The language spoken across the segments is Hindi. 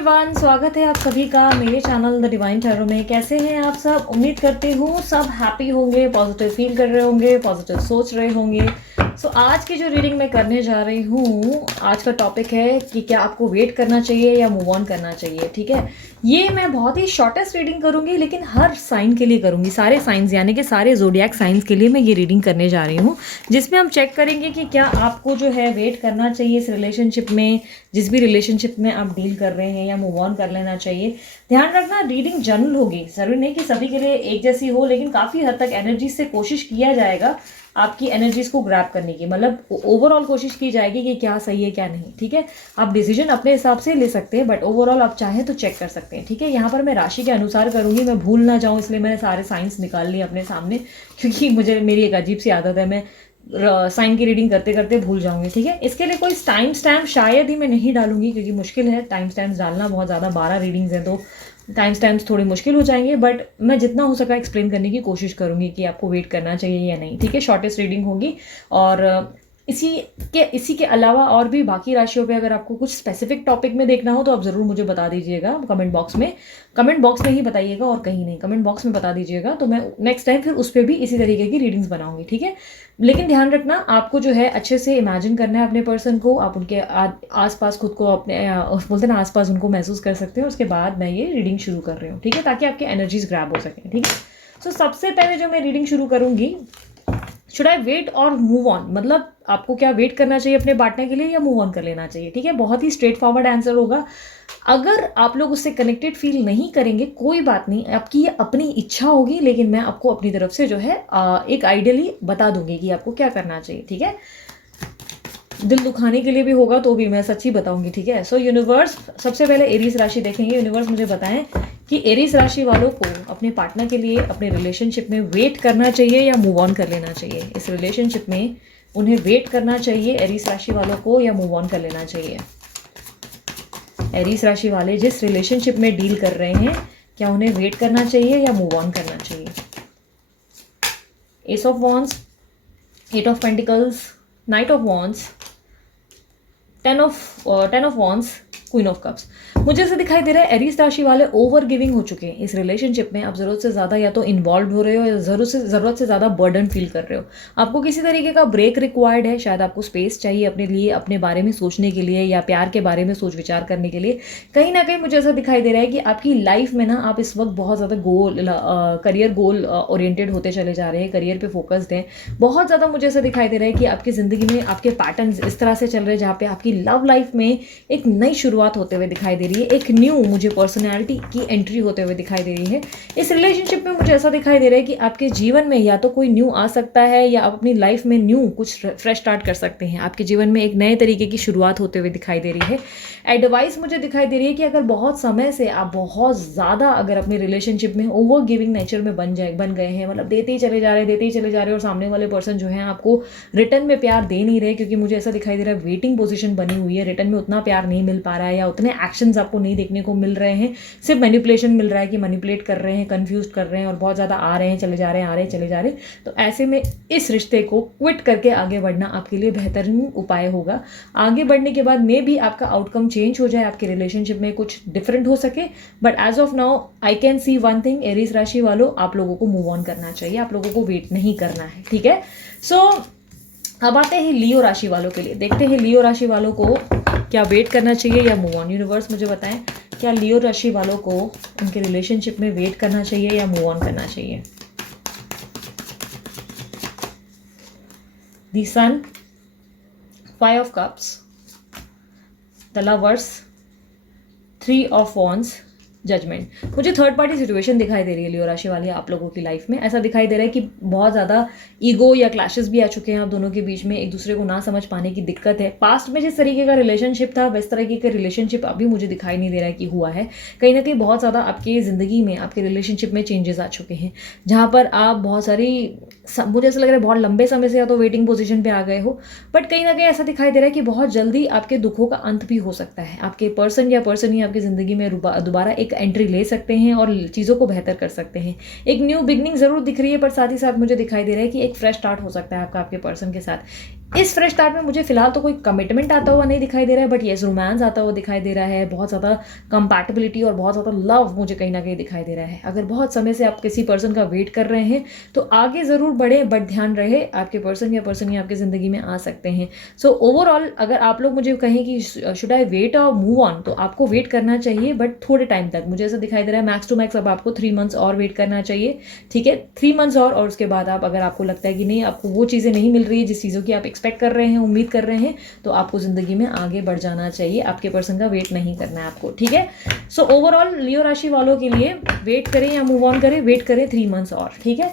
एवरीवन, स्वागत है आप सभी का मेरे चैनल द डिवाइन टैरो में। कैसे हैं आप सब? उम्मीद करती हूँ सब हैप्पी होंगे, पॉजिटिव फील कर रहे होंगे, पॉजिटिव सोच रहे होंगे। आज की जो रीडिंग मैं करने जा रही हूँ, आज का टॉपिक है कि क्या आपको वेट करना चाहिए या मूव ऑन करना चाहिए। ठीक है, ये मैं बहुत ही शॉर्टेस्ट रीडिंग करूंगी, लेकिन हर साइन के लिए करूंगी, सारे साइंस यानी कि सारे ज़ोडिएक साइंस के लिए मैं ये रीडिंग करने जा रही हूँ, जिसमें हम चेक करेंगे कि क्या आपको जो है वेट करना चाहिए इस रिलेशनशिप में, जिस भी रिलेशनशिप में आप डील कर रहे हैं, या मूव ऑन कर लेना चाहिए। ध्यान रखना, रीडिंग जनरल होगी, जरूरी नहीं कि सभी के लिए एक जैसी हो, लेकिन काफ़ी हद तक एनर्जी से कोशिश किया जाएगा आपकी एनर्जीज को ग्रैब करने की, मतलब ओवरऑल कोशिश की जाएगी कि क्या सही है क्या नहीं। ठीक है, आप डिसीजन अपने हिसाब से ले सकते हैं, बट ओवरऑल आप चाहें तो चेक कर सकते हैं। ठीक है, यहाँ पर मैं राशि के अनुसार करूंगी, मैं भूल ना जाऊं इसलिए मैंने सारे साइंस निकाल लिए अपने सामने, क्योंकि मेरी एक अजीब सी आदत है, मैं साइन की रीडिंग करते करते भूल जाऊंगी। ठीक है, इसके लिए कोई टाइम स्टैम्प शायद ही मैं नहीं डालूंगी, क्योंकि मुश्किल है टाइम स्टैम्प डालना बहुत ज़्यादा, 12 रीडिंग्स हैं तो टाइम स्टैम्प्स थोड़ी मुश्किल हो जाएंगे, बट मैं जितना हो सका एक्सप्लेन करने की कोशिश करूंगी कि आपको वेट करना चाहिए या नहीं। ठीक है, शॉर्टेस्ट रीडिंग होगी। और इसी के अलावा और भी बाकी राशियों पे अगर आपको कुछ स्पेसिफिक टॉपिक में देखना हो तो आप ज़रूर मुझे बता दीजिएगा कमेंट बॉक्स में ही बताइएगा और कहीं नहीं, कमेंट बॉक्स में बता दीजिएगा, तो मैं नेक्स्ट टाइम फिर उस पर भी इसी तरीके की रीडिंग्स बनाऊंगी। ठीक है, लेकिन ध्यान रखना, आपको जो है अच्छे से इमेजिन करना है अपने पर्सन को, आप उनके आसपास खुद को अपने बोलते हैं ना, आसपास उनको महसूस कर सकते हैं। उसके बाद मैं ये रीडिंग शुरू कर रही हूँ। ठीक है, ताकि आपके एनर्जीज ग्रैब हो सकें। ठीक है, सबसे पहले जो मैं रीडिंग शुरू करूंगी, शुड आई वेट और मूव ऑन, मतलब आपको क्या वेट करना चाहिए अपने पार्टनर के लिए या मूव ऑन कर लेना चाहिए। ठीक है, बहुत ही स्ट्रेट फॉरवर्ड आंसर होगा। अगर आप लोग उससे कनेक्टेड फील नहीं करेंगे, कोई बात नहीं, आपकी ये अपनी इच्छा होगी, लेकिन मैं आपको अपनी तरफ से जो है एक आइडियली बता दूंगी कि आपको क्या करना चाहिए। ठीक है, दिल दुखाने के लिए भी होगा तो भी मैं सच्ची बताऊंगी। ठीक है, यूनिवर्स, सबसे पहले एरीज राशि देखेंगे। यूनिवर्स मुझे बताएं कि एरीज राशि वालों को अपने पार्टनर के लिए अपने रिलेशनशिप में वेट करना चाहिए या मूव ऑन कर लेना चाहिए। इस रिलेशनशिप में उन्हें वेट करना चाहिए एरीज राशि वालों को, या मूव ऑन कर लेना चाहिए। एरीज राशि वाले जिस रिलेशनशिप में डील कर रहे हैं, क्या उन्हें वेट करना चाहिए या मूव ऑन करना चाहिए। S of wands, 8 of pentacles, night of wands, 10 of wands, queen of cups. मुझे ऐसा दिखाई दे रहा है एरीज राशि वाले ओवर गिविंग हो चुके हैं इस रिलेशनशिप में। आप ज़रूरत से ज़्यादा या तो इन्वॉल्व हो रहे हो, या ज़रूरत से ज़्यादा बर्डन फील कर रहे हो। आपको किसी तरीके का ब्रेक रिक्वायर्ड है, शायद आपको स्पेस चाहिए अपने लिए, अपने बारे में सोचने के लिए, या प्यार के बारे में सोच विचार करने के लिए। कहीं ना कहीं मुझे ऐसा दिखाई दे रहा है कि आपकी लाइफ में ना आप इस वक्त बहुत ज़्यादा करियर गोल ओरिएंटेड होते चले जा रहे हैं, करियर पर फोकस्ड हैं बहुत ज़्यादा। मुझे ऐसा दिखाई दे रहा है कि आपकी ज़िंदगी में आपके पैटर्न्स इस तरह से चल रहे हैं जहाँ पे आपकी लव लाइफ में एक नई शुरुआत होते हुए दिखाई दे रही है, एक न्यू मुझे पर्सनैलिटी की एंट्री होते हुए दिखाई दे रही है। इस रिलेशनशिप में मुझे ऐसा दिखाई दे रहा है कि आपके जीवन में या तो कोई न्यू आ सकता है, या आप अपनी लाइफ में न्यू कुछ फ्रेश स्टार्ट कर सकते हैं। आपके जीवन में एक नए तरीके की शुरुआत होते हुए दिखाई दे रही है। एडवाइस मुझे दिखाई दे रही है कि अगर बहुत समय से आप बहुत ज़्यादा अगर अपने रिलेशनशिप में ओवर गिविंग नेचर में बन गए हैं, मतलब देते ही चले जा रहे हैं, और सामने वाले पर्सन जो है आपको रिटर्न में प्यार दे नहीं रहे, क्योंकि मुझे ऐसा दिखाई दे रहा है वेटिंग पोजीशन बनी हुई है, रिटर्न में उतना प्यार नहीं मिल पा रहा है, या उतने एक्शंस आपको नहीं देखने को मिल रहे हैं, सिर्फ मैनिपुलेशन मिल रहा है कि मैनिपुलेट कर रहे हैं, कंफ्यूज कर रहे हैं, और बहुत ज़्यादा आ रहे हैं चले जा रहे हैं, आ रहे हैं चले जा रहे हैं। तो ऐसे में इस रिश्ते को क्विट करके आगे बढ़ना आपके लिए बेहतरीन उपाय होगा। आगे बढ़ने के बाद में भी आपका आउटकम चेंज हो जाए, आपके रिलेशनशिप में कुछ डिफरेंट हो सके, but as of now I can see one thing, Aries राशि वालों, आप लोगों को मूव ऑन करना चाहिए, आप लोगों को वेट नहीं करना है। ठीक है, अब आते हैं लियो राशि वालों के लिए। देखते हैं लियो राशि वालों को क्या वेट करना चाहिए या मूव ऑन। यूनिवर्स मुझे बताएं, क्या लियो राशि वालों को उनके रिलेशनशिप में वेट करना चाहिए या मूव ऑन करना चाहिए। The sun, 5 of cups, the lovers, 3 of wands, judgement. मुझे थर्ड पार्टी सिचुएशन दिखाई दे रही है लियो राशि वाली आप लोगों की लाइफ में। ऐसा दिखाई दे रहा है कि बहुत ज़्यादा ईगो या क्लैशेस भी आ चुके हैं आप दोनों के बीच में, एक दूसरे को ना समझ पाने की दिक्कत है। पास्ट में जिस तरीके का रिलेशनशिप था, वैस तरीके का रिलेशनशिप अभी मुझे दिखाई नहीं दे रहा है कि हुआ है। कहीं ना कहीं बहुत ज़्यादा आपकी ज़िंदगी में, आपके रिलेशनशिप में चेंजेस आ चुके हैं, जहाँ पर आप बहुत सारी, मुझे ऐसा लग रहा है बहुत लंबे समय से या तो वेटिंग पोजीशन पे आ गए हो, बट कहीं ना कहीं ऐसा दिखाई दे रहा है कि बहुत जल्दी आपके दुखों का अंत भी हो सकता है। आपके पर्सन या पर्सन ही आपकी ज़िंदगी में दोबारा एक एंट्री ले सकते हैं और चीज़ों को बेहतर कर सकते हैं। एक न्यू बिगनिंग जरूर दिख रही है, पर साथ ही साथ मुझे दिखाई दे रहा है कि एक फ्रेश स्टार्ट हो सकता है आपका आपके पर्सन के साथ। इस फ्रेश स्टार्ट में मुझे फिलहाल तो कोई कमिटमेंट आता हुआ नहीं दिखाई दे रहा है, बट येस रोमांस आता हुआ दिखाई दे रहा है, बहुत ज़्यादा कंपैटिबिलिटी और बहुत ज़्यादा लव मुझे कहीं ना कहीं दिखाई दे रहा है। अगर बहुत समय से आप किसी पर्सन का वेट कर रहे हैं तो आगे ज़रूर बढ़े, बट ध्यान रहे आपके पर्सन या पर्सन ही आपकी ज़िंदगी में आ सकते हैं। सो ओवरऑल अगर आप लोग मुझे कहें कि शुड आई वेट और मूव ऑन, तो आपको वेट करना चाहिए, बट थोड़े टाइम तक। मुझे ऐसा दिखाई दे रहा है मैक्स टू मैक्स अब आपको 3 मंथ्स और वेट करना चाहिए, ठीक है, 3 मंथ्स और उसके बाद आप, अगर आपको लगता है कि नहीं आपको वो चीज़ें नहीं मिल रही है जिस चीज़ों की आप एक्सपेक्ट कर रहे हैं, उम्मीद कर रहे हैं, तो आपको ज़िंदगी में आगे बढ़ जाना चाहिए। आपके पर्सन का वेट नहीं करना है आपको, ठीक है। सो ओवरऑल लियो राशि वालों के लिए वेट करें या मूव ऑन करें, वेट करें 3 मंथ्स और, ठीक है।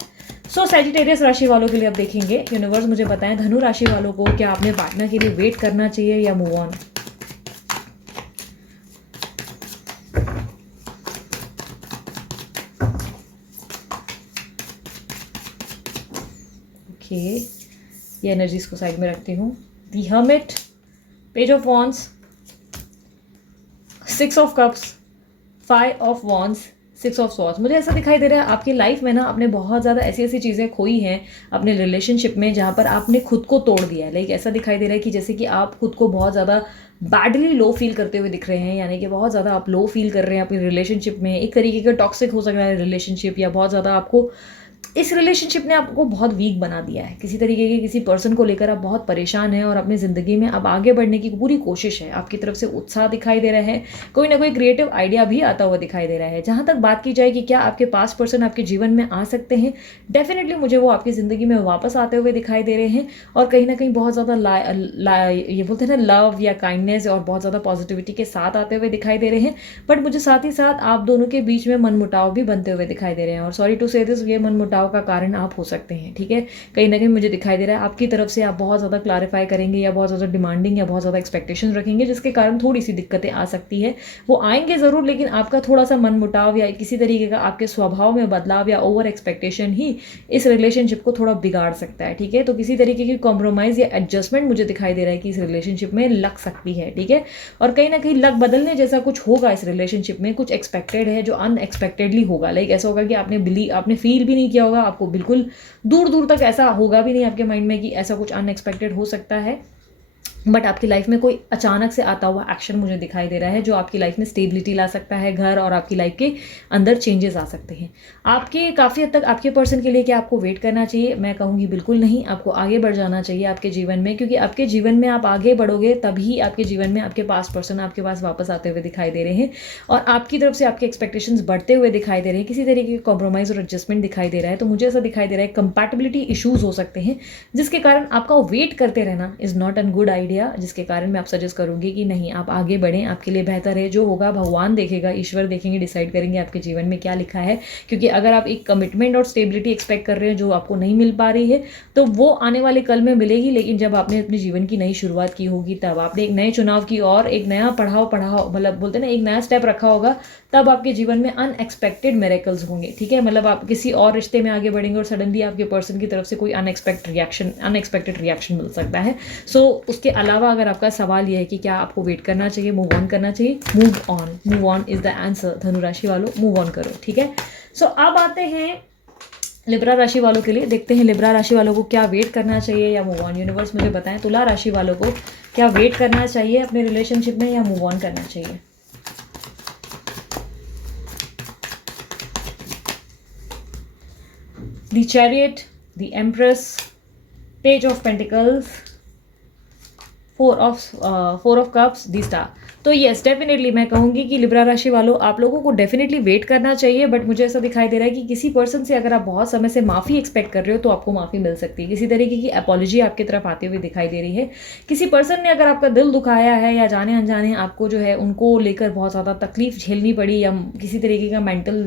सो सैजिटेरियस राशि वालों के लिए अब देखेंगे यूनिवर्स मुझे बताएं धनु राशि वालों को क्या अपने पार्टनर के लिए वेट करना चाहिए या मूव ऑन। ओके, ये एनर्जीज को साइड में रखती हूँ। The hermit, page of wands, 6 of cups, 5 of wands, 6 of swords. मुझे ऐसा दिखाई दे रहा है आपकी लाइफ में ना आपने बहुत ज़्यादा ऐसी ऐसी चीज़ें खोई हैं अपने रिलेशनशिप में जहाँ पर आपने खुद को तोड़ दिया है। लाइक ऐसा दिखाई दे रहा है कि जैसे कि आप खुद को बहुत ज़्यादा बैडली लो फील करते हुए दिख रहे हैं, यानी कि बहुत ज़्यादा आप लो फील कर रहे हैं अपनी रिलेशनशिप में। एक तरीके का टॉक्सिक हो सकता है रिलेशनशिप, या बहुत ज़्यादा आपको इस रिलेशनशिप ने आपको बहुत वीक बना दिया है। किसी तरीके के किसी पर्सन को लेकर आप बहुत परेशान हैं और अपनी ज़िंदगी में अब आगे बढ़ने की पूरी कोशिश है। आपकी तरफ से उत्साह दिखाई दे रहा है, कोई ना कोई क्रिएटिव आइडिया भी आता हुआ दिखाई दे रहा है। जहाँ तक बात की जाए कि क्या आपके पास पर्सन आपके जीवन में आ सकते हैं, डेफिनेटली मुझे वो आपकी ज़िंदगी में वापस आते हुए दिखाई दे रहे हैं, और कहीं ना कहीं बहुत ज़्यादा ये बोलते हैं ना लव या काइंडनेस, और बहुत ज़्यादा पॉजिटिविटी के साथ आते हुए दिखाई दे रहे हैं। बट मुझे साथ ही साथ आप दोनों के बीच में मनमुटाव भी बनते हुए दिखाई दे रहे हैं, और सॉरी टू से दिस, ये मनमुटाव का कारण आप हो सकते हैं, ठीक है। कहीं ना कहीं मुझे दिखाई दे रहा है आपकी तरफ से आप बहुत ज़्यादा क्लैरिफाई करेंगे या बहुत ज़्यादा डिमांडिंग या बहुत ज़्यादा एक्सपेक्टेशन रखेंगे, जिसके कारण थोड़ी सी दिक्कतें आ सकती है। वो आएंगे ज़रूर, लेकिन आपका थोड़ा सा मनमुटाव या किसी तरीके का आपके स्वभाव में बदलाव या ओवर एक्सपेक्टेशन ही इस रिलेशनशिप को थोड़ा बिगाड़ सकता है, ठीक है। तो किसी तरीके की कॉम्प्रोमाइज़ या एडजस्टमेंट मुझे दिखाई दे रहा है कि इस रिलेशनशिप में लग सकती है, ठीक है। और कहीं ना कहीं लग बदलने जैसा कुछ होगा इस रिलेशनशिप में, कुछ एक्सपेक्टेड है जो अनएक्सपेक्टेडली होगा। लाइक ऐसा होगा कि आपने फील भी नहीं किया होगा, आपको बिल्कुल दूर दूर तक ऐसा होगा भी नहीं आपके माइंड में कि ऐसा कुछ अनएक्सपेक्टेड हो सकता है। बट आपकी लाइफ में कोई अचानक से आता हुआ एक्शन मुझे दिखाई दे रहा है जो आपकी लाइफ में स्टेबिलिटी ला सकता है, घर और आपकी लाइफ के अंदर चेंजेस आ सकते हैं। आपके काफ़ी हद तक आपके पर्सन के लिए क्या आपको वेट करना चाहिए? मैं कहूँगी बिल्कुल नहीं, आपको आगे बढ़ जाना चाहिए आपके जीवन में, क्योंकि आपके जीवन में आप आगे बढ़ोगे तभी आपके जीवन में आपके पास पर्सन आपके पास वापस आते हुए दिखाई दे रहे हैं, और आपकी तरफ से आपके एक्सपेक्टेशंस बढ़ते हुए दिखाई दे रहे हैं। किसी तरीके का कॉम्प्रोमाइज़ और एडजस्टमेंट दिखाई दे रहा है। तो मुझे ऐसा दिखाई दे रहा है कंपैटिबिलिटी इशूज़ हो सकते हैं, जिसके कारण आपका वेट करते रहना is not an good idea, जिसके कारण मैं आप सजेस्ट करूंगी कि नहीं, आप आगे बढ़ें, आपके लिए बेहतर है। जो होगा भगवान देखेगा, ईश्वर देखेंगे, डिसाइड करेंगे आपके जीवन में क्या लिखा है। क्योंकि अगर आप एक कमिटमेंट और स्टेबिलिटी एक्सपेक्ट कर रहे हैं जो आपको नहीं मिल पा रही है, तो वो आने वाले कल में मिलेगी। लेकिन जब आपने अपने जीवन की नई शुरुआत की होगी, तब आपने एक नए चुनाव की और एक नया पढ़ाओ मतलब बोलते हैं ना, एक नया स्टेप रखा होगा, तब आपके जीवन में अनएक्सपेक्टेड मिरेकल्स होंगे, ठीक है। मतलब आप किसी और रिश्ते में आगे बढ़ेंगे और सडनली आपके पर्सन की तरफ से कोई अनएक्सपेक्टेड रिएक्शन मिल सकता है। सो उसके अलावा अगर आपका सवाल यह है कि क्या आपको वेट करना चाहिए, मूव ऑन करना चाहिए, move on is the answer. धनु राशि वालों मूव ऑन करो, ठीक है। सो अब आते हैं लिब्रा राशि वालों के लिए, देखते हैं लिब्रा राशि वालों को क्या वेट करना चाहिए या मूव ऑन। यूनिवर्स मुझे बताएं तुला राशि वालों को क्या वेट करना चाहिए अपने रिलेशनशिप में या मूव ऑन करना चाहिए। The Chariot, the Empress, Page of Pentacles, Four of Cups, the Star। तो येस डेफिनेटली मैं कहूँगी कि लिब्रा राशि वालों आप लोगों को डेफिनेटली वेट करना चाहिए। बट मुझे ऐसा दिखाई दे रहा है कि किसी पर्सन से अगर आप बहुत समय से माफ़ी एक्सपेक्ट कर रहे हो तो आपको माफ़ी मिल सकती है। किसी तरीके की अपॉलॉजी आपकी तरफ आती हुई दिखाई दे रही है। किसी पर्सन ने अगर आपका दिल दुखाया है या जाने अनजाने आपको जो है उनको लेकर बहुत ज़्यादा तकलीफ झेलनी पड़ी, या किसी तरीके का मेंटल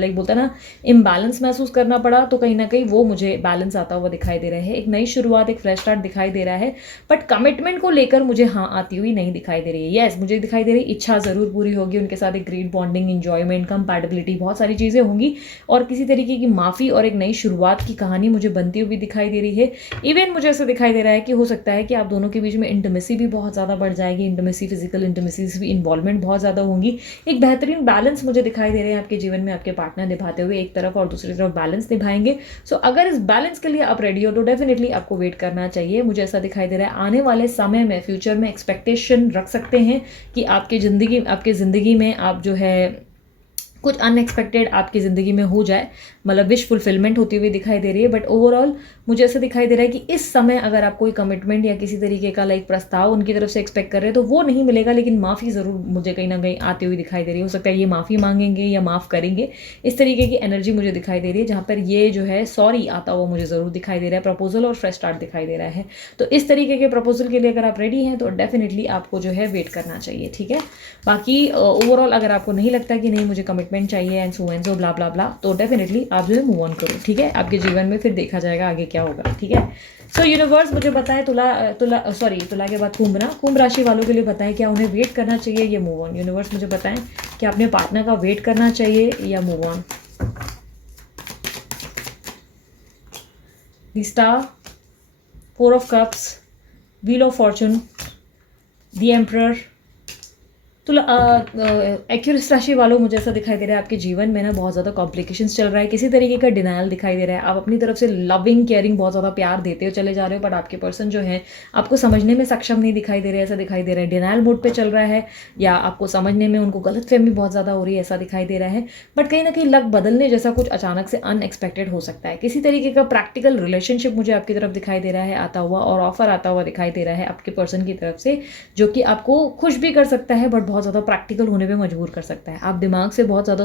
लाइक बोलता है ना इम्बैलेंस महसूस करना पड़ा, तो कहीं ना कहीं वो मुझे बैलेंस आता हुआ दिखाई दे रहा है। एक नई शुरुआत, एक फ्रेश स्टार्ट दिखाई दे रहा है। बट कमिटमेंट को लेकर मुझे हाँ आती हुई नहीं दिखाई दे रही है। यस, मुझे दिखाई दे रही इच्छा ज़रूर पूरी होगी, उनके साथ एक ग्रेट बॉन्डिंग, इंजॉयमेंट, कंपैटिबिलिटी, बहुत सारी चीज़ें होंगी और किसी तरीके की माफ़ी और एक नई शुरुआत की कहानी मुझे बनती हुई दिखाई दे रही है। इवन मुझे ऐसा दिखाई दे रहा है कि हो सकता है कि आप दोनों के बीच में इंटीमेसी भी बहुत ज़्यादा बढ़ जाएगी, इंटीमेसी, फिजिकल इंटीमेसी से भी इन्वॉल्वमेंट बहुत ज़्यादा होंगी। एक बेहतरीन बैलेंस मुझे दिखाई दे रहे हैं आपके जीवन में आपके पार्टनर निभाते हुए, एक तरफ और दूसरी तरफ बैलेंस निभाएंगे। सो अगर इस बैलेंस के लिए आप रेडी हो तो डेफिनेटली आपको वेट करना चाहिए। मुझे ऐसा दिखाई दे रहा है आने वाले समय में, फ्यूचर में एक्सपेक्टेशन रख सकते हैं कि आपकी ज़िंदगी में आप जो है कुछ अनएक्सपेक्टेड आपकी ज़िंदगी में हो जाए, मतलब विश फुलफिलमेंट होती हुई दिखाई दे रही है। बट ओवरऑल मुझे ऐसा दिखाई दे रहा है कि इस समय अगर आप कोई कमिटमेंट या किसी तरीके का लाइक प्रस्ताव उनकी तरफ से एक्सपेक्ट कर रहे हैं तो वो नहीं मिलेगा, लेकिन माफ़ी ज़रूर मुझे कहीं ना कहीं आती हुई दिखाई दे रही है। हो सकता है ये माफ़ी मांगेंगे या माफ़ करेंगे, इस तरीके की एनर्जी मुझे दिखाई दे रही है, जहाँ पर ये जो है सॉरी आता हुआ मुझे ज़रूर दिखाई दे रहा है, प्रपोजल और फ्रेश स्टार्ट दिखाई दे रहा है। तो इस तरीके के प्रपोजल के लिए अगर आप रेडी हैं तो डेफिनेटली आपको जो है वेट करना चाहिए, ठीक है। बाकी ओवरऑल अगर आपको नहीं लगता कि नहीं मुझे कमिटमेंट चाहिए एंड सो ब्ला ब्ला ब्ला, तो डेफिनेटली आप जो है मूव ऑन करो, ठीक है। आपके जीवन में फिर देखा जाएगा आगे क्या होगा, ठीक है। सो यूनिवर्स मुझे बताएं तुला के बाद कुंभ राशि वालों के लिए बताएं क्या उन्हें वेट करना चाहिए या मूव ऑन। यूनिवर्स मुझे बताएं कि अपने पार्टनर का वेट करना चाहिए या move on. The star, 4 of cups, wheel of Fortune, the emperor. Aquarius राशि वालों मुझे ऐसा दिखाई दे रहा है आपके जीवन में ना बहुत ज़्यादा कॉम्प्लिकेशंस चल रहा है, किसी तरीके का डिनायल दिखाई दे रहा है। आप अपनी तरफ से लविंग केयरिंग बहुत ज़्यादा प्यार देते हो चले जा रहे हो, बट आपके पर्सन जो है आपको समझने में सक्षम नहीं दिखाई दे रहे, ऐसा दिखाई दे रहा है। डिनायल मोड पे चल रहा है या आपको समझने में उनको गलतफहमी बहुत ज़्यादा हो रही है, ऐसा दिखाई दे रहा है। बट कहीं ना कहीं लक बदलने जैसा कुछ अचानक से अनएक्सपेक्टेड हो सकता है। किसी तरीके का प्रैक्टिकल रिलेशनशिप मुझे आपकी तरफ दिखाई दे रहा है आता हुआ, और ऑफर आता हुआ दिखाई दे रहा है आपके पर्सन की तरफ से, जो कि आपको खुश भी कर सकता है बट बहुत ज़्यादा प्रैक्टिकल होने पे मजबूर कर सकता है। आप दिमाग से बहुत ज़्यादा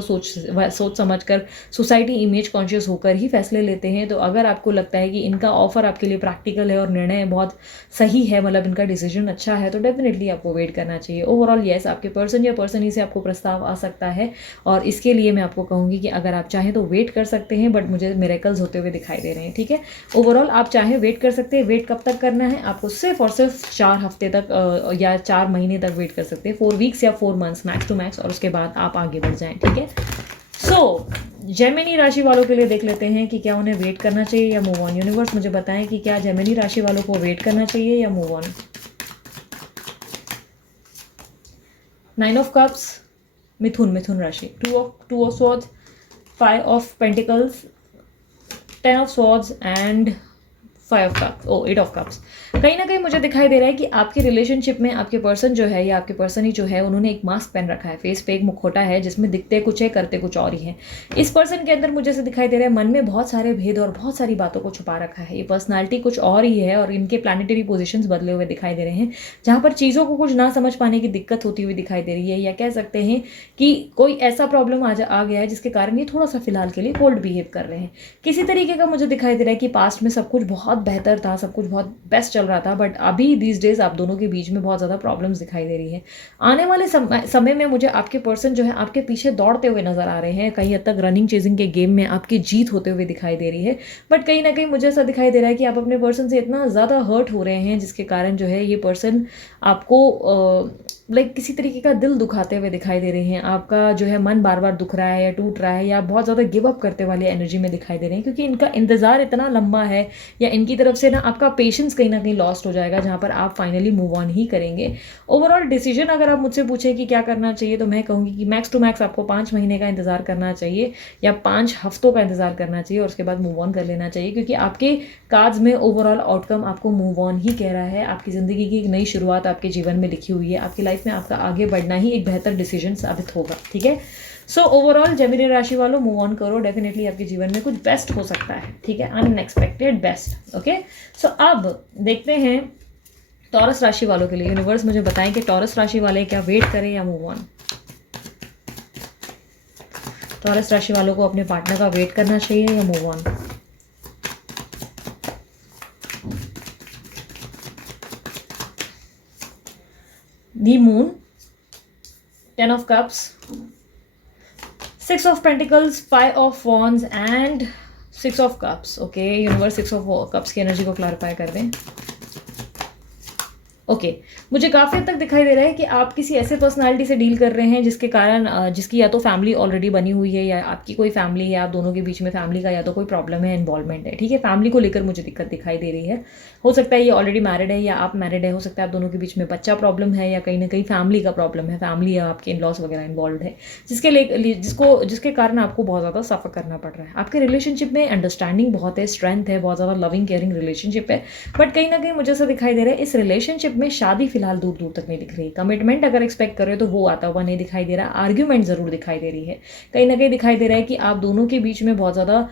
सोच समझकर, सोसाइटी इमेज कॉन्शियस होकर ही फैसले लेते हैं। तो अगर आपको लगता है कि इनका ऑफर आपके लिए प्रैक्टिकल है और निर्णय बहुत सही है, मतलब इनका डिसीजन अच्छा है, तो डेफिनेटली आपको वेट करना चाहिए। ओवरऑल येस, आपके पर्सन या पर्सन ही से आपको प्रस्ताव आ सकता है, और इसके लिए मैं आपको कहूँगी कि अगर आप चाहें तो वेट कर सकते हैं, बट मुझे मिरेकल्स होते हुए दिखाई दे रहे हैं, ठीक है। ओवरऑल आप चाहें वेट कर सकते हैं। वेट कब तक करना है आपको? सिर्फ और सिर्फ 4 हफ्ते तक या 4 महीने तक वेट कर सकते हैं, 4 वीक्स या 4 मंथ्स मैक्स टू मैक्स, और उसके बाद आप आगे बढ़ जाएं, ठीक है। सो जेमिनी राशि वालों के लिए देख लेते हैं कि क्या उन्हें वेट करना चाहिए या मूव ऑन। यूनिवर्स मुझे बताएं कि क्या जेमिनी राशि वालों को वेट करना चाहिए या मूव ऑन। 9 ऑफ कप्स, मिथुन राशि, 2 of swords, 5 of pentacles, 10 of swords and 5 of cups, 8 of cups. कहीं ना कहीं मुझे दिखाई दे रहा है कि आपके रिलेशनशिप में आपके पर्सन जो है या आपके पर्सन ही जो है, उन्होंने एक मास्क पहन रखा है, फेस पे एक मुखौटा है जिसमें दिखते कुछ है करते कुछ और ही है। इस पर्सन के अंदर मुझे से दिखाई दे रहा है मन में बहुत सारे भेद और बहुत सारी बातों को छुपा रखा है। ये पर्सनालिटी कुछ और ही है और इनके प्लानिटरी पोजिशंस बदले हुए दिखाई दे रहे हैं, जहाँ पर चीज़ों को कुछ ना समझ पाने की दिक्कत होती हुई दिखाई दे रही है, या कह सकते हैं कि कोई ऐसा प्रॉब्लम आ गया है जिसके कारण ये थोड़ा सा फिलहाल के लिए कोल्ड बिहेव कर रहे हैं। किसी तरीके का मुझे दिखाई दे रहा है कि पास्ट में सब कुछ बहुत बेहतर था, सब कुछ बहुत बेस्ट चल रहा था, बट अभी दीज डेज आप दोनों के बीच में बहुत ज़्यादा प्रॉब्लम्स दिखाई दे रही है। आने वाले समय में मुझे आपके पर्सन जो है आपके पीछे दौड़ते हुए नजर आ रहे हैं, कहीं हद तक रनिंग चेजिंग के गेम में आपकी जीत होते हुए दिखाई दे रही है। बट कहीं ना कहीं मुझे ऐसा दिखाई दे रहा है कि आप अपने पर्सन से इतना ज़्यादा हर्ट हो रहे हैं जिसके कारण जो है ये पर्सन आपको लाइक किसी तरीके का दिल दुखाते हुए दिखाई दे रहे हैं। आपका जो है मन बार बार दुख रहा है या टूट रहा है, या बहुत ज़्यादा गिव अप करते वाली एनर्जी में दिखाई दे रहे हैं, क्योंकि इनका इंतज़ार इतना लंबा है, या इनकी तरफ से ना आपका पेशेंस कहीं ना कहीं लॉस्ट हो जाएगा, जहाँ पर आप फाइनली मूव ऑन ही करेंगे। ओवरऑल डिसीजन अगर आप मुझसे पूछे कि क्या करना चाहिए, तो मैं कहूँगी कि मैक्स टू मैक्स आपको 5 महीने का इंतजार करना चाहिए या 5 हफ्तों का इंतजार करना चाहिए, और उसके बाद मूव ऑन कर लेना चाहिए, क्योंकि आपके कार्ड्स में ओवरऑल आउटकम आपको मूव ऑन ही कह रहा है। आपकी ज़िंदगी की एक नई शुरुआत आपके जीवन में लिखी हुई है, आपकी लाइफ में आपका आगे बढ़ना ही एक बेहतर डिसीजन साबित होगा, ठीक है। सो ओवरऑल जेमिनी राशि वालों मूव ऑन करो, डेफिनेटली आपके जीवन में कुछ बेस्ट हो सकता है, ठीक है, अनएक्सपेक्टेड बेस्ट, ओके। सो अब देखते हैं टॉरस राशि वालों के लिए। यूनिवर्स मुझे बताएं कि टॉरस राशि वाले क्या वेट करें या मूव ऑन। टॉरस राशि वालों को अपने पार्टनर का वेट करना चाहिए या move on. The moon, 10 of cups, 6 of pentacles, 5 of wands and 6 of cups. Okay universe 6 of cups की एनर्जी को क्लैरिफाई कर दें। ओके मुझे काफ़ी हद तक दिखाई दे रहा है कि आप किसी ऐसे पर्सनालिटी से डील कर रहे हैं जिसके कारण जिसकी या तो फैमिली ऑलरेडी बनी हुई है या आपकी कोई फैमिली है, आप दोनों के बीच में फैमिली का या तो कोई प्रॉब्लम है, इन्वॉल्वमेंट है, ठीक है। फैमिली को लेकर मुझे दिक्कत दिखाई दे रही है। हो सकता है ये ऑलरेडी मैरिड है या आप मैरिड है, हो सकता है आप दोनों के बीच में बच्चा प्रॉब्लम है या कहीं ना कहीं फैमिली का प्रॉब्लम है, फैमिली या आपके इन लॉस वगैरह इन्वॉल्व है, जिसके कारण आपको बहुत ज़्यादा सफ़र करना पड़ रहा है। आपके रिलेशनशिप में अंडरस्टैंडिंग बहुत है, स्ट्रेंथ है, बहुत ज़्यादा लविंग केयरिंग रिलेशनशिप है, बट कहीं ना कहीं मुझे ऐसा दिखाई दे रहा है इस रिलेशनशिप में शादी फिलहाल दूर दूर तक नहीं दिख रही। कमिटमेंट अगर एक्सपेक्ट कर रहे हो तो वो आता हुआ नहीं दिखाई दे रहा। आर्ग्यूमेंट जरूर दिखाई दे रही है, कहीं ना कहीं दिखाई दे रहा है कि आप दोनों के बीच में बहुत ज़्यादा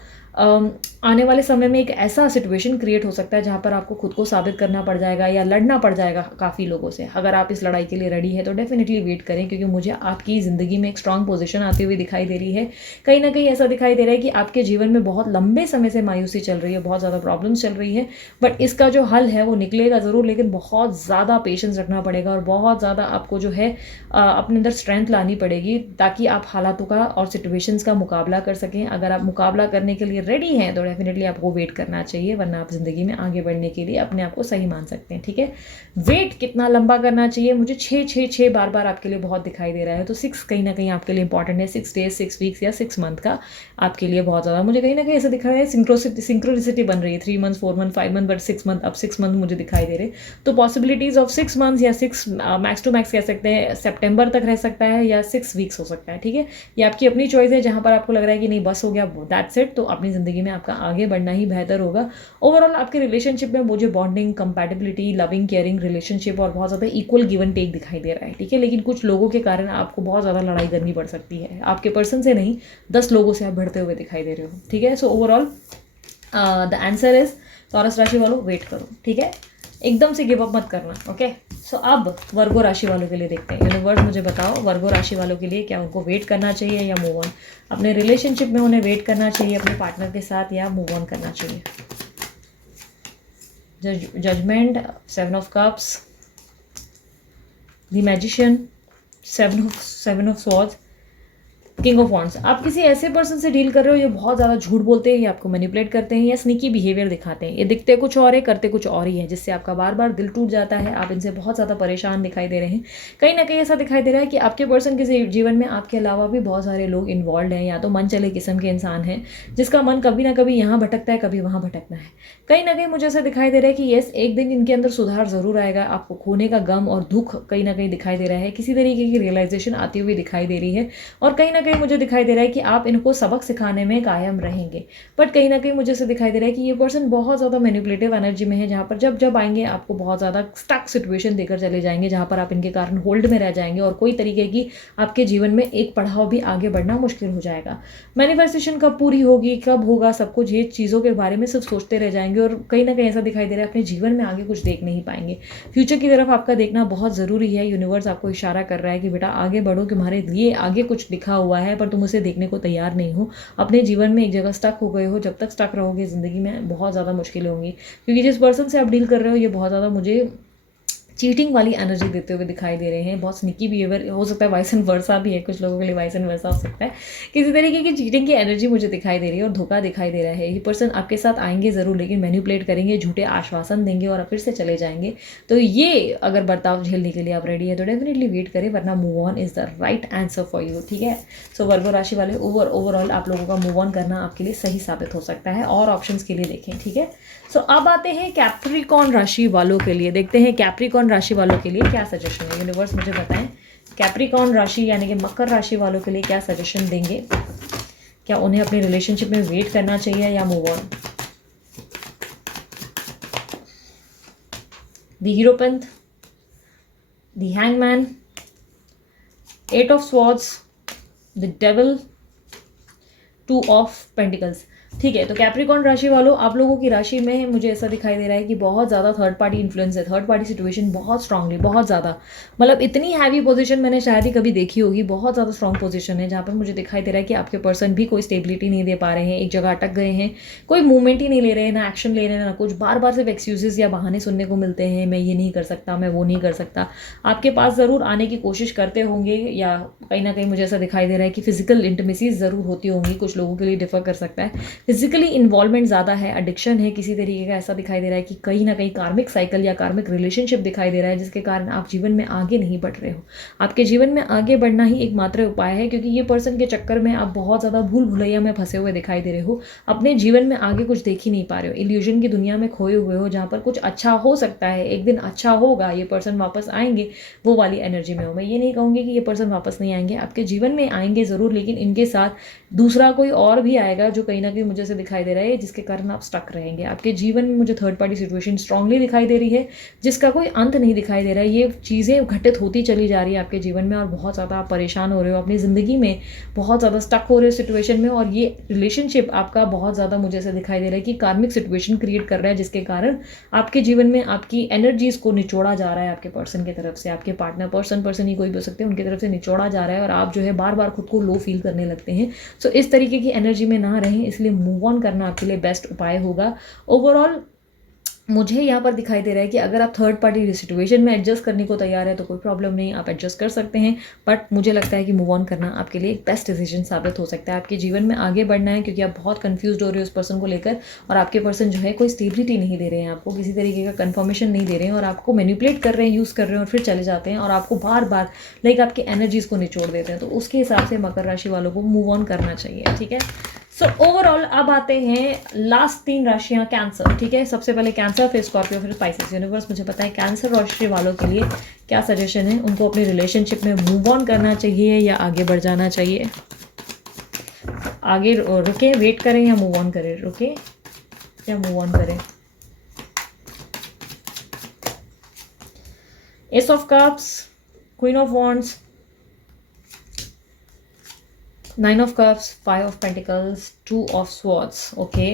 आने वाले समय में एक ऐसा सिचुएशन क्रिएट हो सकता है जहाँ पर आपको खुद को साबित करना पड़ जाएगा या लड़ना पड़ जाएगा काफ़ी लोगों से। अगर आप इस लड़ाई के लिए रेडी है तो डेफिनेटली वेट करें, क्योंकि मुझे आपकी ज़िंदगी में एक स्ट्रांग पोजीशन आती हुई दिखाई दे रही है। कहीं ना कहीं ऐसा दिखाई दे रहा है कि आपके जीवन में बहुत लंबे समय से मायूसी चल रही है, बहुत ज़्यादा प्रॉब्लम्स चल रही है, बट इसका जो हल है वो निकलेगा ज़रूर, लेकिन बहुत ज़्यादा पेशेंस रखना पड़ेगा और बहुत ज़्यादा आपको जो है अपने अंदर स्ट्रेंथ लानी पड़ेगी ताकि आप हालातों का और सिचुएशंस का मुकाबला कर सकें। अगर आप मुकाबला करने के लिए रेडी हैं तो डेफिनेटली आपको वेट करना चाहिए, वरना आप ज़िंदगी में आगे बढ़ने के लिए अपने आप को सही मान सकते हैं, ठीक है। वेट कितना लंबा करना चाहिए, मुझे 6 बार बार आपके लिए बहुत दिखाई दे रहा है, तो 6 कहीं ना कहीं आपके लिए इंपॉर्टेंट है। 6 डेज, 6 वीक्स या 6 मंथ का आपके लिए बहुत ज़्यादा मुझे कहीं ना कहीं ऐसा दिखा रहा है। सिंक्रोनिसिटी बन रही है 3 month, 4 month, 5 month, but 6 month, अब 6 मंथ मुझे दिखाई दे रहे। तो पॉसिबिलिटीज़ ऑफ 6 मंथ्स या 6 मैक्स टू मैक्स कह सकते हैं सितंबर तक रह सकता है या 6 वीक्स हो सकता है, ठीक है। ये आपकी अपनी चॉइस है, जहाँ पर आपको लग रहा है कि नहीं बस हो गया, दैट्स इट, तो अपनी ज़िंदगी में आपका आगे बढ़ना ही बेहतर होगा। ओवरऑल आपके रिलेशनशिप में मुझे bonding, compatibility, loving, caring relationship और बहुत ज़्यादा इक्वल गिव एंड टेक दिखाई दे रहा है, ठीक है। लेकिन कुछ लोगों के कारण आपको बहुत ज़्यादा लड़ाई करनी पड़ सकती है, आपके पर्सन से नहीं 10 लोगों से आप भिड़ते हुए दिखाई दे रहे हो, ठीक है। So overall the answer is taurus राशि वालों वेट करो, ठीक है, एकदम से गिव अप मत करना, ओके। सो अब वर्गो राशि वालों के लिए देखते हैं। यूनिवर्स मुझे बताओ वर्गो राशि वालों के लिए क्या उनको वेट करना चाहिए या मूव ऑन, अपने रिलेशनशिप में उन्हें वेट करना चाहिए अपने पार्टनर के साथ या मूव ऑन करना चाहिए। Judgement, 7 of cups, the magician, 7 of swords, king of wands. आप किसी ऐसे पर्सन से डील कर रहे हो जो बहुत ज़्यादा झूठ बोलते हैं या आपको मैनिपुलेट करते हैं या स्नीकी बिहेवियर दिखाते हैं। ये दिखते कुछ और है, करते कुछ और ही है, जिससे आपका बार बार दिल टूट जाता है। आप इनसे बहुत ज़्यादा परेशान दिखाई दे रहे हैं। कहीं ना कहीं ऐसा दिखाई दे रहा है कि आपके पर्सन के जीवन में आपके अलावा भी बहुत सारे लोग इन्वॉल्व हैं, या तो मन चले किस्म के इंसान हैं जिसका मन कभी ना कभी यहाँ भटकता है, कभी वहाँ भटकना है। कहीं ना कहीं मुझे ऐसा दिखाई दे रहा है कि येस, एक दिन इनके अंदर सुधार ज़रूर आएगा। आपको खोने का गम और दुख कहीं ना कहीं दिखाई दे रहा है, किसी तरीके की रियलाइजेशन आती हुई दिखाई दे रही है, और कहीं ना कहीं मुझे दिखाई दे रहा है कि आप इनको सबक सिखाने में कायम रहेंगे। बट कहीं ना कहीं मुझे ऐसे दिखाई दे रहा है कि ये पर्सन बहुत ज़्यादा मैनिपुलेटिव एनर्जी में है, जहाँ पर जब जब आएंगे आपको बहुत ज़्यादा स्टक सिचुएशन देकर चले जाएंगे, जहाँ पर आप इनके कारण होल्ड में रह जाएंगे और कोई तरीके की आपके जीवन में एक पड़ाव भी आगे बढ़ना मुश्किल हो जाएगा। मैनिफेस्टेशन कब पूरी होगी, कब होगा, सब कुछ ये चीज़ों के बारे में सिर्फ सोचते रह जाएंगे और कहीं ना कहीं ऐसा दिखाई दे रहा है अपने जीवन में आगे कुछ देख नहीं पाएंगे। फ्यूचर की तरफ आपका देखना बहुत ज़रूरी है। यूनिवर्स आपको इशारा कर रहा है कि बेटा आगे बढ़ो, तुम्हारे लिए आगे कुछ लिखा हुआ है पर तुम उसे देखने को तैयार नहीं हो। अपने जीवन में एक जगह स्टक हो गए हो, जब तक स्टक रहोगे ज़िंदगी में बहुत ज़्यादा मुश्किलें होंगी, क्योंकि जिस पर्सन से आप डील कर रहे हो ये बहुत ज़्यादा मुझे चीटिंग वाली एनर्जी देते हुए दिखाई दे रहे हैं। बहुत स्निकी बिहेवियर हो सकता है, वाइस एंड वर्सा भी है, कुछ लोगों के लिए वाइस एंड वर्सा हो सकता है। किसी तरीके की चीटिंग की एनर्जी मुझे दिखाई दे रही है और धोखा दिखाई दे रहा है। ये पर्सन आपके साथ आएंगे ज़रूर, लेकिन मैनिपुलेट करेंगे, झूठे आश्वासन देंगे और फिर से चले जाएंगे। तो ये अगर बर्ताव झेलने के लिए आप रेडी है तो डेफिनेटली वेट करें, वरना move on is the right answer for you, ठीक है। सो वर्गो राशि वाले ओवरऑल आप लोगों का मूव ऑन करना आपके लिए सही साबित हो सकता है, और ऑप्शंस के लिए देखें, ठीक है। सो अब आते हैं कैप्रिकॉर्न राशि वालों के लिए। देखते हैं कैप्रिकॉर्न राशि वालों के लिए क्या सजेशन है। यूनिवर्स मुझे बताएं कैप्रिकॉर्न राशि यानी कि मकर राशि वालों के लिए क्या सजेशन देंगे। क्या उन्हें अपने रिलेशनशिप में वेट करना चाहिए या move on. The hierophant, the hangman, 8 of swords, the devil, 2 of pentacles. ठीक है, तो कैप्रिकॉर्न राशि वालों आप लोगों की राशि में मुझे ऐसा दिखाई दे रहा है कि बहुत ज़्यादा थर्ड पार्टी इन्फ्लुएंस है, थर्ड पार्टी सिचुएशन बहुत स्ट्रांगली, बहुत ज़्यादा, मतलब इतनी हैवी पोजीशन मैंने शायद ही कभी देखी होगी। बहुत ज़्यादा स्ट्रांग पोजीशन है जहाँ पर मुझे दिखाई दे रहा है कि आपके पर्सन भी कोई स्टेबिलिटी नहीं दे पा रहे हैं, एक जगह अटक गए हैं, कोई मूवमेंट ही नहीं ले रहे हैं, ना एक्शन ले रहे हैं ना कुछ, बार बार सिर्फ एक्सक्यूजेस या बहाने सुनने को मिलते हैं, मैं ये नहीं कर सकता, मैं वो नहीं कर सकता। आपके पास ज़रूर आने की कोशिश करते होंगे, या कहीं ना कहीं मुझे ऐसा दिखाई दे रहा है कि फिजिकल इंटीमेसी ज़रूर होती होंगी, कुछ लोगों के लिए डिफर कर सकता है। फिजिकली इन्वॉल्वमेंट ज़्यादा है, एडिक्शन है किसी तरीके का, ऐसा दिखाई दे रहा है कि कहीं ना कहीं कार्मिक साइकिल या कार्मिक रिलेशनशिप दिखाई दे रहा है, जिसके कारण आप जीवन में आगे नहीं बढ़ रहे हो। आपके जीवन में आगे बढ़ना ही एकमात्र उपाय है, क्योंकि ये पर्सन के चक्कर में आप बहुत ज़्यादा भूल भुलैया में फंसे हुए दिखाई दे रहे हो। अपने जीवन में आगे कुछ देख ही नहीं पा रहे हो, इल्यूजन की दुनिया में खोए हुए हो, जहाँ पर कुछ अच्छा हो सकता है, एक दिन अच्छा होगा, ये पर्सन वापस आएंगे, वो वाली एनर्जी में हो। मैं ये नहीं कहूँगी कि ये पर्सन वापस नहीं आएंगे, आपके जीवन में आएंगे ज़रूर, लेकिन इनके साथ दूसरा कोई और भी आएगा जो कहीं ना कहीं मुझे से दिखाई दे रहा है, जिसके कारण आप स्टक रहेंगे। आपके जीवन में मुझे थर्ड पार्टी सिचुएशन स्ट्रांगली दिखाई दे रही है, जिसका कोई अंत नहीं दिखाई दे रहा है। ये चीज़ें घटित होती चली जा रही है आपके जीवन में, और बहुत ज़्यादा आप परेशान हो रहे हो अपनी ज़िंदगी में, बहुत ज़्यादा स्टक हो रहे हो सिचुएशन में। और ये रिलेशनशिप आपका बहुत ज़्यादा मुझे से दिखाई दे रहा है कि कार्मिक सिचुएशन क्रिएट कर रहा है, जिसके कारण आपके जीवन में आपकी एनर्जीज़ को निचोड़ा जा रहा है आपके पर्सन की तरफ से, आपके पार्टनर पर्सन ही कोई भी हो सकते हैं, उनकी तरफ से निचोड़ा जा रहा है, और आप जो है बार बार खुद को लो फील करने लगते हैं। सो इस तरीके की एनर्जी में ना रहें, इसलिए मूव ऑन करना आपके लिए बेस्ट उपाय होगा। ओवरऑल मुझे यहाँ पर दिखाई दे रहा है कि अगर आप थर्ड पार्टी सिचुएशन में एडजस्ट करने को तैयार है तो कोई प्रॉब्लम नहीं, आप एडजस्ट कर सकते हैं। बट मुझे लगता है कि मूव ऑन करना आपके लिए एक बेस्ट डिसीजन साबित हो सकता है। आपके जीवन में आगे बढ़ना है, क्योंकि आप बहुत कंफ्यूज हो रहे हो उस पर्सन को लेकर, और आपके पर्सन जो है कोई स्टेबिलिटी नहीं दे रहे हैं, आपको किसी तरीके का कन्फर्मेशन नहीं दे रहे हैं, और आपको मैनिपुलेट कर रहे हैं, यूज़ कर रहे हैं, और फिर चले जाते हैं, और आपको बार बार आपकी एनर्जीज़ को निचोड़ देते हैं। तो उसके हिसाब से मकर राशि वालों को मूव ऑन करना चाहिए, ठीक है। सो ओवरऑल अब आते हैं लास्ट 3 राशियां, कैंसर, ठीक है। सबसे पहले कैंसर, फिर स्कॉर्पियो, फिर स्पाइसेस। यूनिवर्स मुझे पता है कैंसर राशि वालों के लिए क्या सजेशन है, उनको अपनी रिलेशनशिप में मूव ऑन करना चाहिए या आगे बढ़ जाना चाहिए, आगे रुके वेट करें या मूव ऑन करें, रुके या मूव ऑन करें। Ace of cups, queen of wands, 9 of cups, 5 of pentacles, 2 of swords. Okay,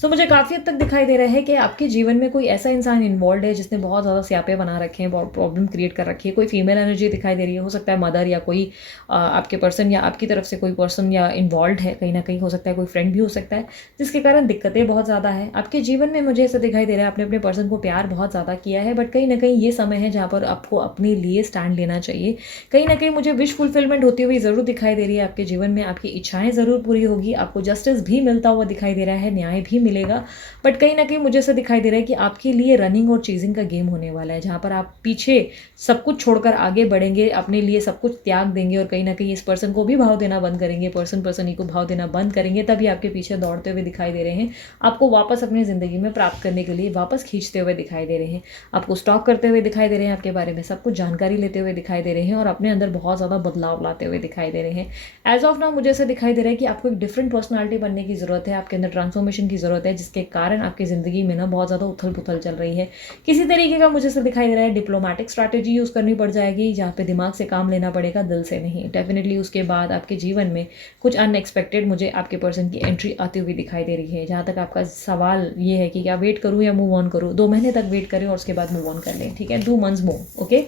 so मुझे काफ़ी हद तक दिखाई दे रहा है कि आपके जीवन में कोई ऐसा इंसान इन्वॉल्व है जिसने बहुत ज़्यादा स्यापे बना रखे हैं, बहुत प्रॉब्लम क्रिएट कर रखी है। कोई फीमेल एनर्जी दिखाई दे रही है, हो सकता है मदर या कोई आपके पर्सन या आपकी तरफ से कोई पर्सन या इन्वॉल्व है, कहीं ना कहीं हो सकता है कोई फ्रेंड भी हो सकता है, जिसके कारण दिक्कतें बहुत ज़्यादा है आपके जीवन में। मुझे ऐसा दिखाई दे रहा है आपने अपने पर्सन को प्यार बहुत ज़्यादा किया है, बट कहीं ना कहीं ये समय है जहाँ पर आपको अपने लिए स्टैंड लेना चाहिए। कहीं ना कहीं मुझे विश फुलफिलमेंट होती हुई ज़रूर दिखाई दे रही है आपके जीवन में, आपकी इच्छाएं ज़रूर पूरी होगी, आपको जस्टिस भी मिलता हुआ दिखाई दे रहा है, न्याय भी मिलेगा। बट कहीं ना कहीं मुझे ऐसा दिखाई दे रहा है कि आपके लिए रनिंग और चेजिंग का गेम होने वाला है, जहाँ पर आप पीछे सब कुछ छोड़कर आगे बढ़ेंगे, अपने लिए सब कुछ त्याग देंगे, और कहीं ना कहीं इस पर्सन को भी भाव देना बंद करेंगे, पर्सन ही को भाव देना बंद करेंगे, तभी आपके पीछे दौड़ते हुए दिखाई दे रहे हैं, आपको वापस अपनी ज़िंदगी में प्राप्त करने के लिए वापस खींचते हुए दिखाई दे रहे हैं, आपको स्टॉक करते हुए दिखाई दे रहे हैं, आपके बारे में सब कुछ जानकारी लेते हुए दिखाई दे रहे हैं, और अपने अंदर बहुत ज़्यादा बदलाव लाते हुए दिखाई दे रहे हैं। एज ऑफ नाउ मुझे ऐसा दिखाई दे रहा है कि आपको एक डिफरेंट पर्सनालिटी बनने की ज़रूरत है, आपके अंदर ट्रांसफॉर्मेशन की ज़रूरत है, जिसके कारण आपकी ज़िंदगी में ना बहुत ज़्यादा उथल पुथल चल रही है। किसी तरीके का मुझे ऐसा दिखाई दे रहा है डिप्लोमेटिक स्ट्रैटेजी यूज़ करनी पड़ जाएगी, जहाँ पे दिमाग से काम लेना पड़ेगा, दिल से नहीं। डेफिनेटली उसके बाद आपके जीवन में कुछ अनएक्सपेक्टेड मुझे आपके पर्सन की एंट्री आती हुई दिखाई दे रही है। जहाँ तक आपका सवाल ये है कि क्या वेट करूँ या मूव ऑन करूँ, 2 महीने तक वेट करें और उसके बाद मूव ऑन कर लें, ठीक है, 2 months move, okay.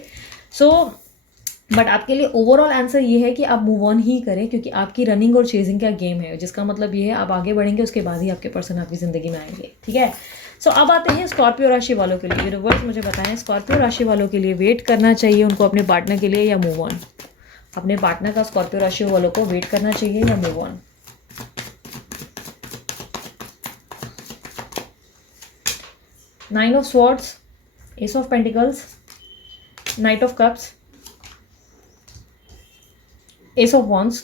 So but आपके लिए ओवरऑल आंसर ये है कि आप मूव ऑन ही करें, क्योंकि आपकी रनिंग और चेजिंग का गेम है, जिसका मतलब ये है आप आगे बढ़ेंगे, उसके बाद ही आपके पर्सन आपकी ज़िंदगी में आएंगे, ठीक है। सो अब आते हैं स्कॉर्पियो राशि वालों के लिए। यूनिवर्स मुझे बताएं स्कॉर्पियो राशि वालों के लिए वेट करना चाहिए उनको अपने पार्टनर के लिए या मूव ऑन। अपने पार्टनर का स्कॉर्पियो राशि वालों को वेट करना चाहिए या move on. Nine of swords, S of pentacles, night of cups, S of wands,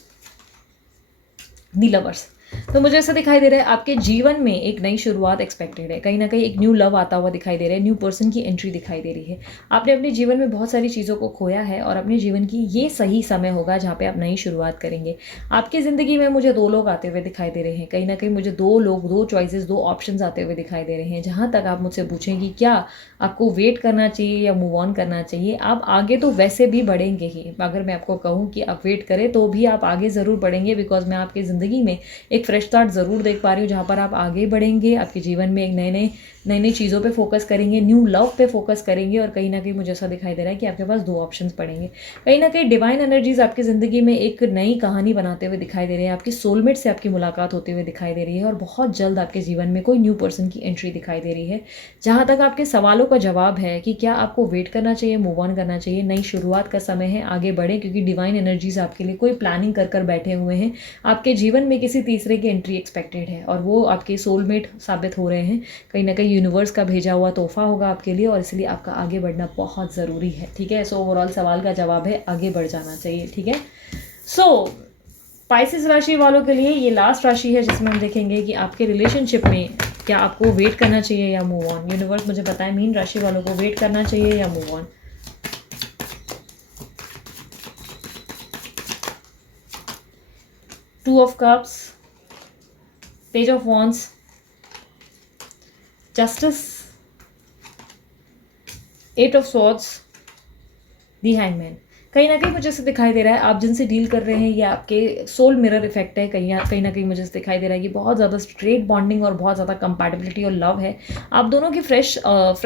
the lovers. तो मुझे ऐसा दिखाई दे रहा है आपके जीवन में एक नई शुरुआत एक्सपेक्टेड है, कहीं ना कहीं एक न्यू लव आता हुआ दिखाई दे रहा है, न्यू पर्सन की एंट्री दिखाई दे रही है। आपने अपने जीवन में बहुत सारी चीज़ों को खोया है, और अपने जीवन की ये सही समय होगा जहाँ पे आप नई शुरुआत करेंगे। आपकी ज़िंदगी में मुझे 2 लोग आते हुए दिखाई दे रहे हैं, कहीं ना कहीं मुझे 2 लोग, 2 चॉइसेस, 2 ऑप्शंस आते हुए दिखाई दे रहे हैं। जहाँ तक आप मुझसे पूछें कि क्या आपको वेट करना चाहिए या मूव ऑन करना चाहिए, आप आगे तो वैसे भी बढ़ेंगे ही। अगर मैं आपको कहूँ कि आप वेट करें तो भी आप आगे ज़रूर बढ़ेंगे, बिकॉज मैं आपकी ज़िंदगी में एक फ्रेश स्टार्ट ज़रूर देख पा रही हूँ, जहाँ पर आप आगे बढ़ेंगे, आपके जीवन में एक नई नई चीज़ों पे फोकस करेंगे, न्यू लव पे फोकस करेंगे, और कहीं ना कहीं मुझे ऐसा दिखाई दे रहा है कि आपके पास 2 ऑप्शंस पड़ेंगे। कहीं ना कहीं डिवाइन एनर्जीज आपकी ज़िंदगी में एक नई कहानी बनाते हुए दिखाई दे रहे हैं, आपकी सोलमेट से आपकी मुलाकात होते हुए दिखाई दे रही है, और बहुत जल्द आपके जीवन में कोई न्यू पर्सन की एंट्री दिखाई दे रही है। जहाँ तक आपके सवालों का जवाब है कि क्या आपको वेट करना चाहिए, मूव ऑन करना चाहिए, नई शुरुआत का समय है, आगे बढ़े, क्योंकि डिवाइन एनर्जीज आपके लिए कोई प्लानिंग कर बैठे हुए हैं, आपके जीवन में किसी तीसरे की एंट्री एक्सपेक्टेड है और वो आपके सोलमेट साबित हो रहे हैं। कहीं ना कहीं यूनिवर्स का भेजा हुआ तोहफा होगा आपके लिए और इसलिए आपका आगे बढ़ना बहुत ज़रूरी है, ठीक है। सो ओवरऑल सवाल का जवाब है आगे बढ़ जाना चाहिए, ठीक है। सो स्पाइसिस राशि वालों के लिए ये लास्ट राशि है जिसमें हम देखेंगे कि आपके रिलेशनशिप में क्या आपको वेट करना चाहिए या मूव ऑन। यूनिवर्स मुझे बताएं मीन राशि वालों को वेट करना चाहिए या move on. Two of cups, page of wands, justice, eight of swords, the hangman. कहीं ना कहीं मुझे ऐसे दिखाई दे रहा है आप जिनसे डील कर रहे हैं ये आपके सोल मिरर इफेक्ट है। कहीं ना कहीं मुझे ऐसे दिखाई दे रहा है कि बहुत ज़्यादा स्ट्रेट बॉन्डिंग और बहुत ज़्यादा कंपैटिबिलिटी और लव है आप दोनों की। फ्रेश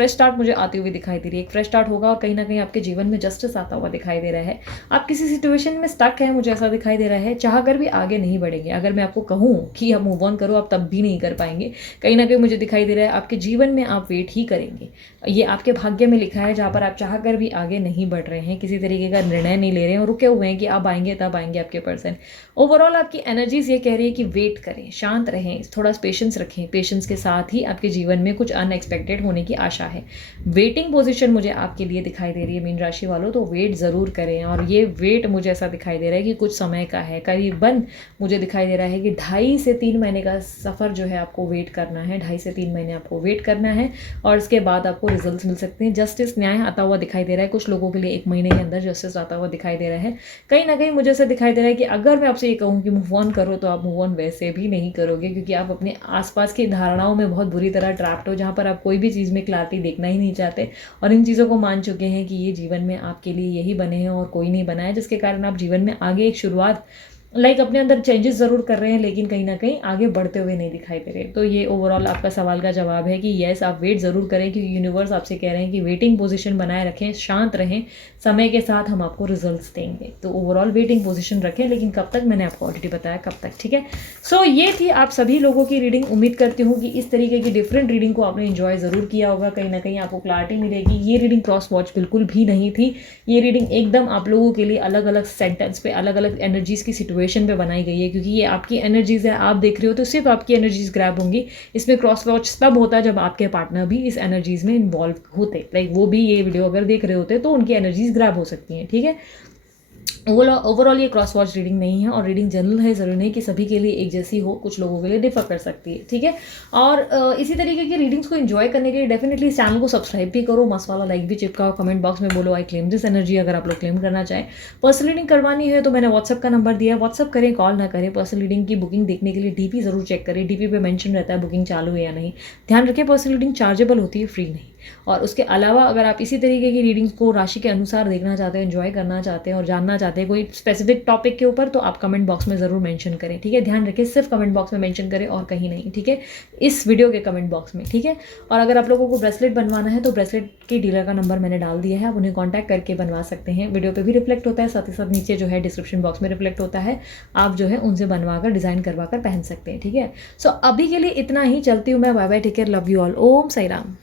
स्टार्ट मुझे आती हुई दिखाई दे रही है, एक फ्रेश स्टार्ट होगा और कहीं ना कहीं आपके जीवन में जस्टिस आता हुआ दिखाई दे रहा है। आप किसी सिचुएशन में स्टक है, मुझे ऐसा दिखाई दे रहा है, चाह कर भी आगे नहीं बढ़ेंगे। अगर मैं आपको कहूँ कि आप मूव ऑन करो आप तब भी नहीं कर पाएंगे। कहीं ना कहीं मुझे दिखाई दे रहा है आपके जीवन में आप वेट ही करेंगे। ये आपके भाग्य में लिखा है जहाँ पर आप चाह कर भी आगे नहीं बढ़ रहे हैं, किसी तरीके का निर्णय नहीं ले रहे हैं और रुके हुए हैं कि आप आएंगे तब आएंगे आपके पर्सन। ओवरऑल आपकी एनर्जीज ये कह रही है कि वेट करें, शांत रहें, थोड़ा पेशेंस रखें। पेशेंस के साथ ही आपके जीवन में कुछ अनएक्सपेक्टेड होने की आशा है। वेटिंग पोजीशन मुझे आपके लिए दिखाई दे रही है मीन राशि वालों, तो वेट ज़रूर करें। और ये वेट मुझे ऐसा दिखाई दे रहा है कि कुछ समय का है, करीबन मुझे दिखाई दे रहा है कि 2.5 से 3 महीने का सफ़र जो है आपको वेट करना है। 2.5 से 3 महीने आपको वेट करना है और इसके बाद आपको रिजल्ट मिल सकते हैं। जस्टिस, न्याय आता हुआ दिखाई दे रहा है। कुछ लोगों के लिए 1 महीने के अंदर जस्टिस आता हुआ दिखाई दे रहा है। कहीं ना कहीं मुझे ऐसा दिखाई दे रहा है कि अगर मैं आपसे ये कहूँ कि मूव ऑन करो तो आप मूव ऑन वैसे भी नहीं करोगे, क्योंकि आप अपने आसपास की धारणाओं में बहुत बुरी तरह ट्रैप्ड हो, जहाँ पर आप कोई भी चीज़ में क्लैरिटी देखना ही नहीं चाहते और इन चीज़ों को मान चुके हैं कि ये जीवन में आपके लिए यही बने हैं और कोई नहीं बना है, जिसके कारण आप जीवन में आगे एक शुरुआत अपने अंदर चेंजेस ज़रूर कर रहे हैं लेकिन कहीं ना कहीं आगे बढ़ते हुए नहीं दिखाई दे रहे। तो ये ओवरऑल आपका सवाल का जवाब है कि येस आप वेट ज़रूर करें, क्योंकि यूनिवर्स आपसे कह रहे हैं कि वेटिंग पोजीशन बनाए रखें, शांत रहें, समय के साथ हम आपको रिजल्ट्स देंगे। तो ओवरऑल वेटिंग पोजीशन रखें, लेकिन कब तक मैंने आपको ऑलरेडी बताया कब तक, ठीक है। सो ये थी आप सभी लोगों की रीडिंग। उम्मीद करती हूँ कि इस तरीके की डिफरेंट रीडिंग को आपने इन्जॉय ज़रूर किया होगा। कहीं ना कहीं आपको क्लैरिटी मिलेगी। ये रीडिंग क्रॉस वॉच बिल्कुल भी नहीं थी। ये रीडिंग एकदम आप लोगों के लिए अलग अलग सेंटेंस पे, अलग अलग एनर्जीज़ की सिचुएशन पे बनाई गई है, क्योंकि ये आपकी एनर्जीज है। आप देख रहे हो तो सिर्फ आपकी एनर्जीज ग्रैब होंगी। इसमें क्रॉस वॉच तब होता है जब आपके पार्टनर भी इस एनर्जीज में इन्वॉल्व होते, वो भी ये वीडियो अगर देख रहे होते तो उनकी एनर्जीज ग्रैब हो सकती हैं, ठीक है। ओवरऑल ये क्रॉस वॉच रीडिंग नहीं है और रीडिंग जनरल है, ज़रूरी नहीं कि सभी के लिए एक जैसी हो, कुछ लोगों के लिए डिफर कर सकती है, ठीक है। और इसी तरीके की रीडिंग्स को एंजॉय करने के लिए डेफिनेटली इस चैनल को सब्सक्राइब भी करो, मस्त वाला लाइक भी चिपकाओ, कमेंट बॉक्स में बोलो आई क्लेम दिस एनर्जी अगर आप लोग क्लेम करना चाहें। पर्सनल रीडिंग करवानी है तो मैंने व्हाट्सअप का नंबर दिया है, व्हाट्सअप करें, कॉल ना करें। पर्सनल रीडिंग की बुकिंग देखने के लिए डीपी ज़रूर चेक करें, डीपी पे मेंशन रहता है बुकिंग चालू है या नहीं। ध्यान रखें पर्सनल रीडिंग चार्जेबल होती है, फ्री नहीं। और उसके अलावा अगर आप इसी तरीके की रीडिंग्स को राशि के अनुसार देखना चाहते हैं, एंजॉय करना चाहते हैं और जानना चाहते हैं कोई स्पेसिफिक टॉपिक के ऊपर, तो आप कमेंट बॉक्स में ज़रूर मेंशन करें, ठीक है। ध्यान रखें सिर्फ कमेंट बॉक्स में मेंशन करें और कहीं नहीं, ठीक है, इस वीडियो के कमेंट बॉक्स में, ठीक है। और अगर आप लोगों को ब्रेसलेट बनवाना है तो ब्रेसलेट के डीलर का नंबर मैंने डाल दिया है, आप उन्हें कॉन्टैक्ट करके बनवा सकते हैं। वीडियो पर भी रिफ्लेक्ट होता है, साथ ही साथ नीचे जो है डिस्क्रिप्शन बॉक्स में रिफ्लेक्ट होता है, आप जो है उनसे बनवाकर डिज़ाइन करवा कर पहन सकते हैं, ठीक है। सो अभी के लिए इतना ही, चलती हूँ मैं, bye bye, take care, love you all, Om Sai Ram.